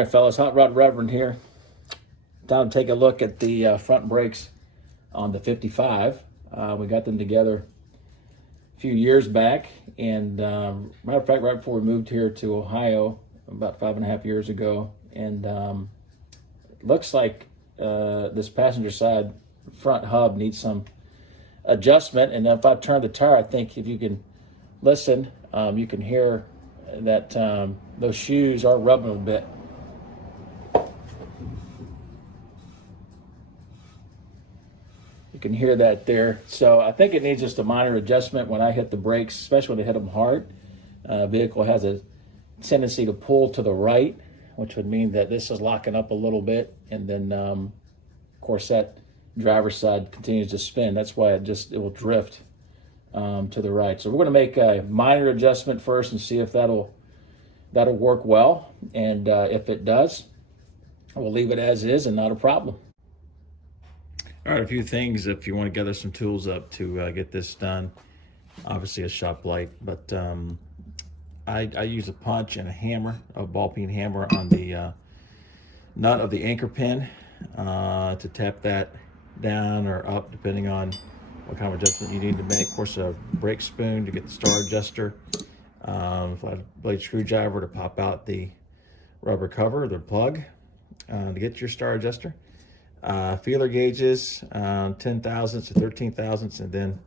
All right, fellas, Hot Rod Reverend here. Time to take a look at the front brakes on the 55. We got them together a few years back, and matter of fact, right before we moved here to Ohio about 5.5 years ago, and it looks like this passenger side front hub needs some adjustment. And if I turn the tire, I think if you can listen, you can hear that those shoes are rubbing a bit. You can hear that there. So I think it needs just a minor adjustment when I hit the brakes, especially when I hit them hard. Vehicle has a tendency to pull to the right, which would mean that this is locking up a little bit. And then, of course, that driver's side continues to spin. That's why it will drift to the right. So we're going to make a minor adjustment first and see if that'll work well. And if it does, we'll leave it as is and not a problem. All right, a few things if you want to gather some tools up to get this done. Obviously a shop light, but I use a punch and a hammer, a ball peen hammer on the nut of the anchor pin to tap that down or up depending on what kind of adjustment you need to make. Of course, a brake spoon to get the star adjuster, flat blade screwdriver to pop out the rubber cover, the plug, to get your star adjuster. Feeler gauges, 10 thousandths to 13 thousandths, and then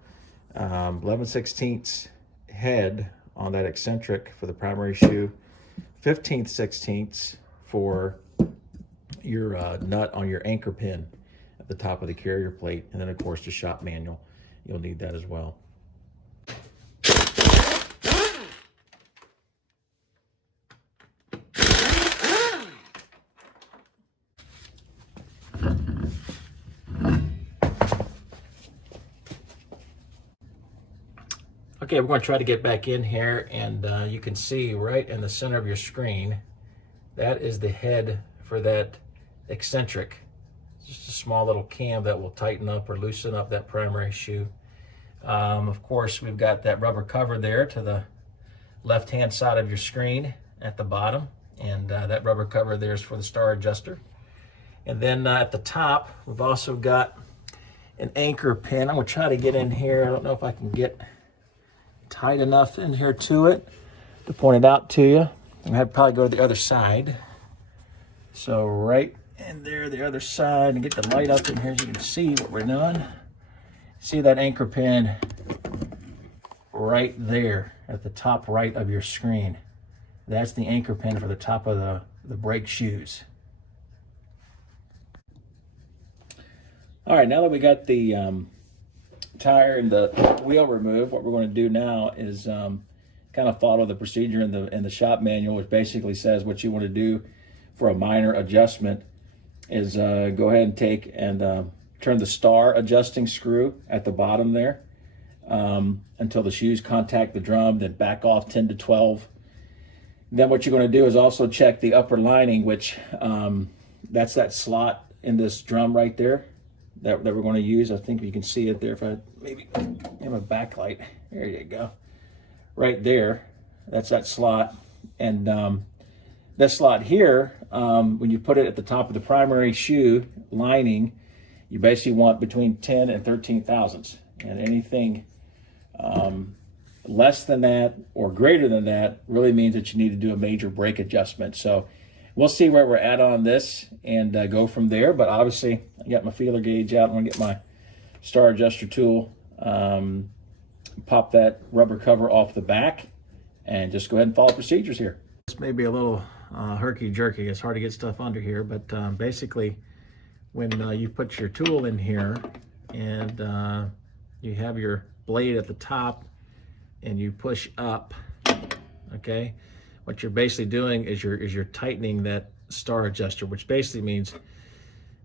11/16 head on that eccentric for the primary shoe, 15/16 for your nut on your anchor pin at the top of the carrier plate, and then of course the shop manual. You'll need that as well. Okay, we're going to try to get back in here, and you can see right in the center of your screen, that is the head for that eccentric. It's just a small little cam that will tighten up or loosen up that primary shoe. Of course, we've got that rubber cover there to the left-hand side of your screen at the bottom, and that rubber cover there is for the star adjuster. And then at the top, we've also got an anchor pin. I'm going to try to get in here. I don't know if I can get tight enough in here to it to point it out to you. I'm gonna probably go to the other side. So right in there, the other side, and get the light up in here so you can see what we're doing. See that anchor pin right there at the top right of your screen. That's the anchor pin for the top of the brake shoes. All right, now that we got the tire and the wheel removed, what we're going to do now is kind of follow the procedure in the shop manual, which basically says what you want to do for a minor adjustment is go ahead and take and turn the star adjusting screw at the bottom there until the shoes contact the drum, then back off 10 to 12. Then what you're going to do is also check the upper lining, which that's that slot in this drum right there that we're going to use. I think you can see it there. If I maybe have a backlight, there you go. Right there, that's that slot. And this slot here, when you put it at the top of the primary shoe lining, you basically want between 10 and 13 thousandths. And anything less than that or greater than that really means that you need to do a major brake adjustment. So we'll see where we're at on this and go from there. But obviously, I got my feeler gauge out. I'm going to get my star adjuster tool, pop that rubber cover off the back, and just go ahead and follow procedures here. This may be a little herky-jerky. It's hard to get stuff under here, but basically, when you put your tool in here and you have your blade at the top and you push up, okay, what you're basically doing is you're tightening that star adjuster, which basically means,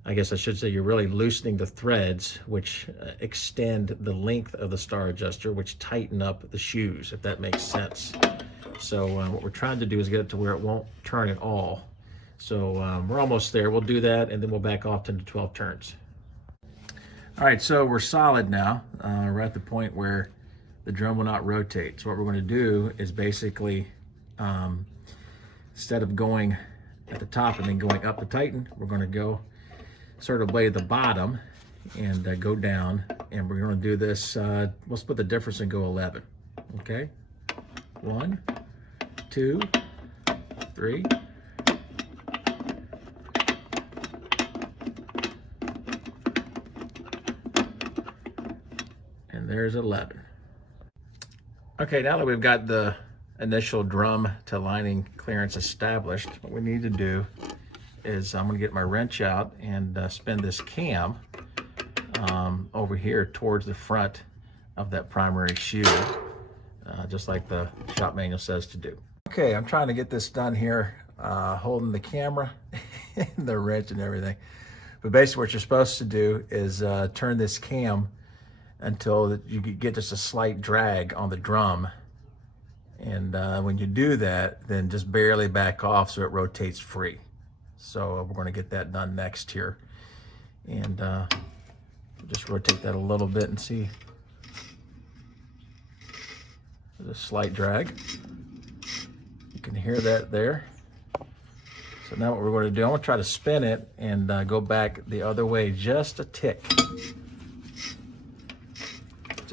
I guess I should say, you're really loosening the threads, which extend the length of the star adjuster, which tighten up the shoes, if that makes sense. So what we're trying to do is get it to where it won't turn at all. So we're almost there. We'll do that, and then we'll back off 10 to 12 turns. All right, so we're solid now. We're at the point where the drum will not rotate. So what we're going to do is basically, instead of going at the top and then going up to tighten. We're going to go sort of way the bottom and go down, and we're going to do this. We'll split the difference and go 11. Okay, 1, 2, 3. And there's 11. Okay, now that we've got the initial drum to lining clearance established, what we need to do is I'm going to get my wrench out and spin this cam over here towards the front of that primary shoe, just like the shop manual says to do. Okay, I'm trying to get this done here, holding the camera and the wrench and everything. But basically what you're supposed to do is turn this cam until you get just a slight drag on the drum. And when you do that, then just barely back off so it rotates free. So we're going to get that done next here. And just rotate that a little bit and see. There's a slight drag. You can hear that there. So now what we're going to do, I'm going to try to spin it and go back the other way just a tick.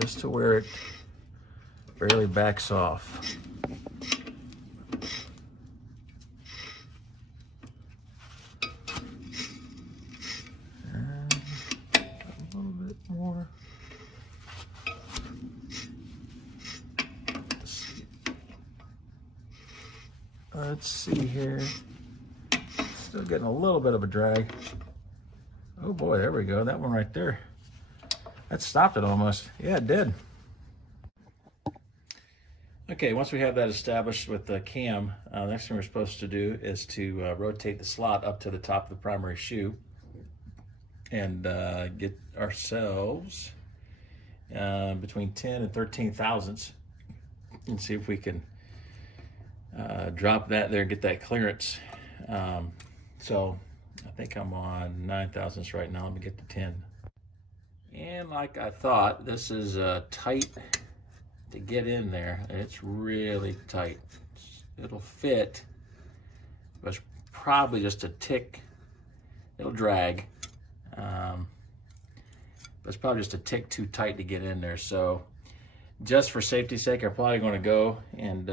Just to where it barely backs off. And a little bit more. Let's see here. Still getting a little bit of a drag. Oh boy, there we go. That one right there. That stopped it almost. Yeah, it did. Okay, once we have that established with the cam, the next thing we're supposed to do is to rotate the slot up to the top of the primary shoe and get ourselves between 10 and 13 thousandths and see if we can drop that there and get that clearance. So I think I'm on 9 thousandths right now. Let me get to 10. And like I thought, this is tight to get in there. It's really tight. It'll fit, but it's probably just a tick. It'll drag, but it's probably just a tick too tight to get in there. So just for safety's sake, I'm probably going to go and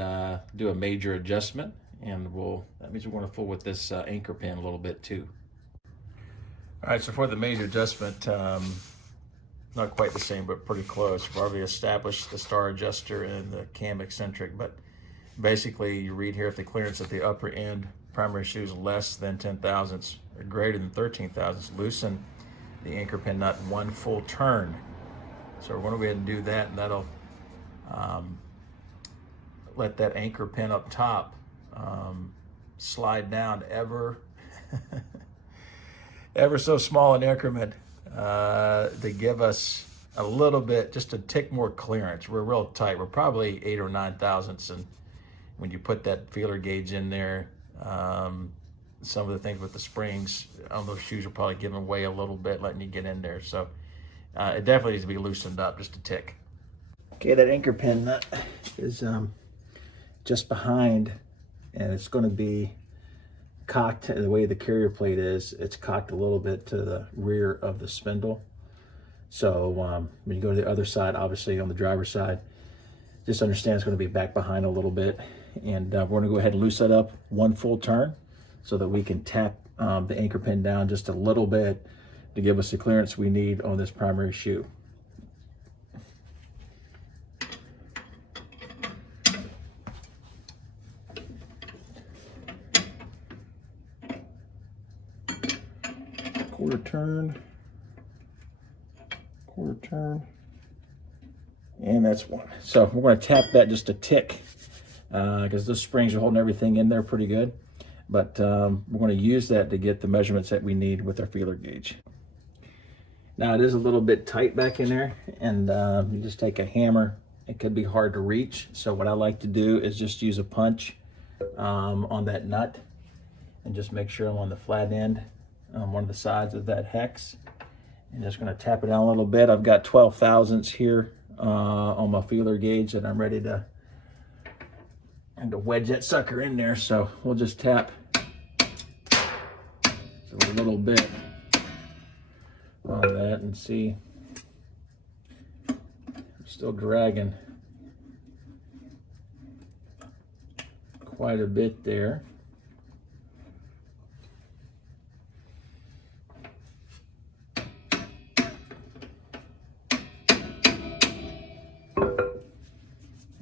do a major adjustment, and that means we're going to fool with this anchor pin a little bit too. All right, so for the major adjustment, not quite the same, but pretty close. We've already established the star adjuster and the cam eccentric, but basically you read here if the clearance at the upper end primary shoe is less than 10 thousandths or greater than 13 thousandths, loosen the anchor pin nut 1 full turn. So we're going to go ahead and do that, and that'll let that anchor pin up top slide down ever so small an increment to give us a little bit, just a tick more clearance. We're real tight. We're probably 8 or 9 thousandths, and when you put that feeler gauge in there, some of the things with the springs on those shoes are probably giving way a little bit, letting you get in there. So it definitely needs to be loosened up just a tick. Okay, that anchor pin nut is just behind, and it's going to be cocked the way the carrier plate is. It's cocked a little bit to the rear of the spindle. So when you go to the other side, obviously on the driver's side, just understand it's going to be back behind a little bit. And we're going to go ahead and loosen that up 1 full turn so that we can tap the anchor pin down just a little bit to give us the clearance we need on this primary shoe. Quarter turn, and that's 1. So we're going to tap that just a tick because those springs are holding everything in there pretty good, but we're going to use that to get the measurements that we need with our feeler gauge. Now it is a little bit tight back in there, and you just take a hammer. It could be hard to reach, so what I like to do is just use a punch on that nut and just make sure I'm on the flat end, one of the sides of that hex. I'm just going to tap it down a little bit. I've got 12 thousandths here on my feeler gauge, and I'm ready to wedge that sucker in there. So we'll just tap a little bit on that and see. I'm still dragging quite a bit there.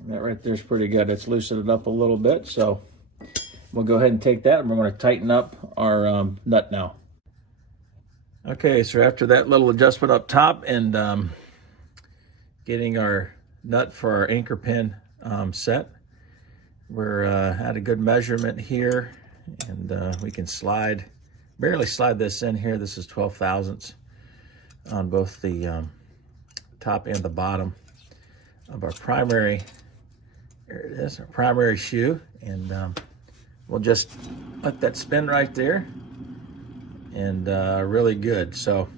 That right there is pretty good. It's loosened it up a little bit, so we'll go ahead and take that and we're going to tighten up our nut now. Okay, so after that little adjustment up top and getting our nut for our anchor pin set, we're at a good measurement here, and we can barely slide this in here. This is 12 thousandths on both the top and the bottom of our primary. There it is, our primary shoe, and we'll just let that spin right there, and really good. So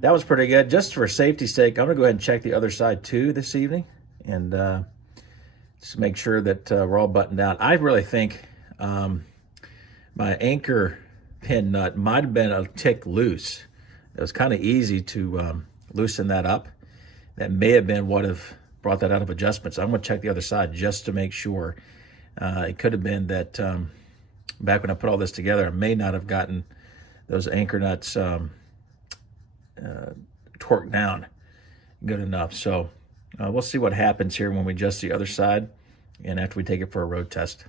that was pretty good. Just for safety's sake, I'm gonna go ahead and check the other side too this evening, and just make sure that we're all buttoned down. I really think my anchor pin nut might have been a tick loose. It was kind of easy to loosen that up. That may have been what have brought that out of adjustment. So I'm going to check the other side just to make sure. It could have been that back when I put all this together, I may not have gotten those anchor nuts torqued down good enough. So we'll see what happens here when we adjust the other side and after we take it for a road test.